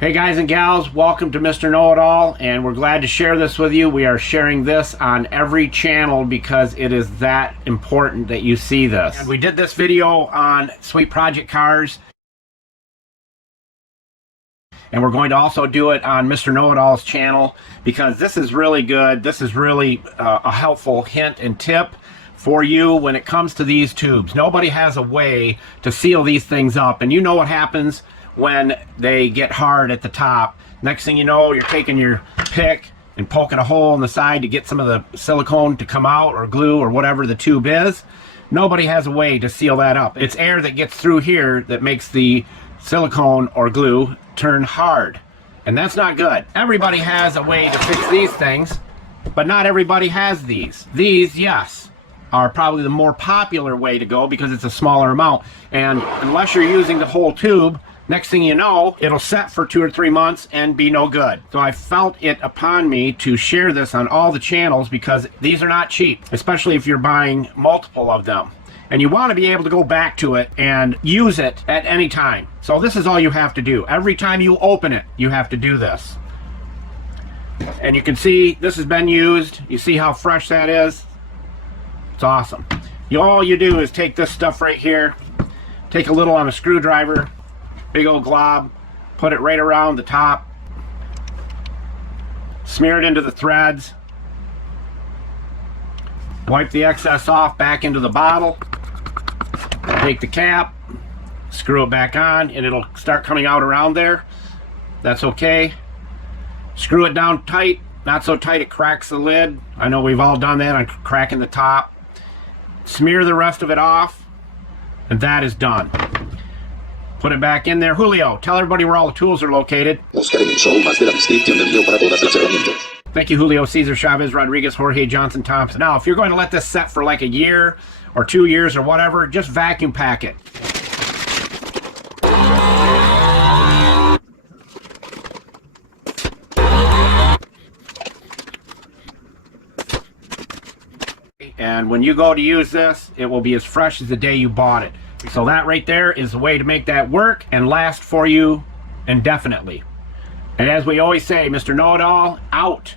Hey guys and gals, welcome to Mr. Know-It-All, and we're glad to share this with you. We are sharing this on every channel because it is that important that you see this. And we did this video on sweet project cars, and we're going to also do it on Mr. Know-It-All's channel because this is really good. This is really a helpful hint and tip for you when it comes to these tubes. Nobody has a way to seal these things up, and you know what happens when they get hard at the top. Next thing you know, you're taking your pick and poking a hole in the side to get some of the silicone to come out, or glue, or whatever the tube is. Nobody has a way to seal that up. It's air that gets through here that makes the silicone or glue turn hard, and that's not good. Everybody has a way to fix these things, but not everybody has these. These, yes, are probably the more popular way to go because it's a smaller amount, and unless you're using the whole tube, next thing you know, it'll set for 2 or 3 months and be no good. So I felt it upon me to share this on all the channels because these are not cheap, especially if you're buying multiple of them. And you want to be able to go back to it and use it at any time. So this is all you have to do. Every time you open it, you have to do this. And you can see this has been used. You see how fresh that is? It's awesome. All you do is take this stuff right here, take a little on a screwdriver, big old glob, put it right around the top, smear it into the threads, wipe the excess off back into the bottle, take the cap, screw it back on, and it'll start coming out around there. That's okay. Screw it down tight, not so tight it cracks the lid. I know we've all done that on cracking the top. Smear the rest of it off, and that is done. Put it back in there. Julio, tell everybody where all the tools are located. Thank you, Julio, Cesar, Chavez, Rodriguez, Jorge, Johnson, Thompson. Now, if you're going to let this set for like a year or 2 years or whatever, just vacuum pack it. And when you go to use this, it will be as fresh as the day you bought it. So that right there is the way to make that work and last for you indefinitely. And as we always say, Mr. Know-It-All, out.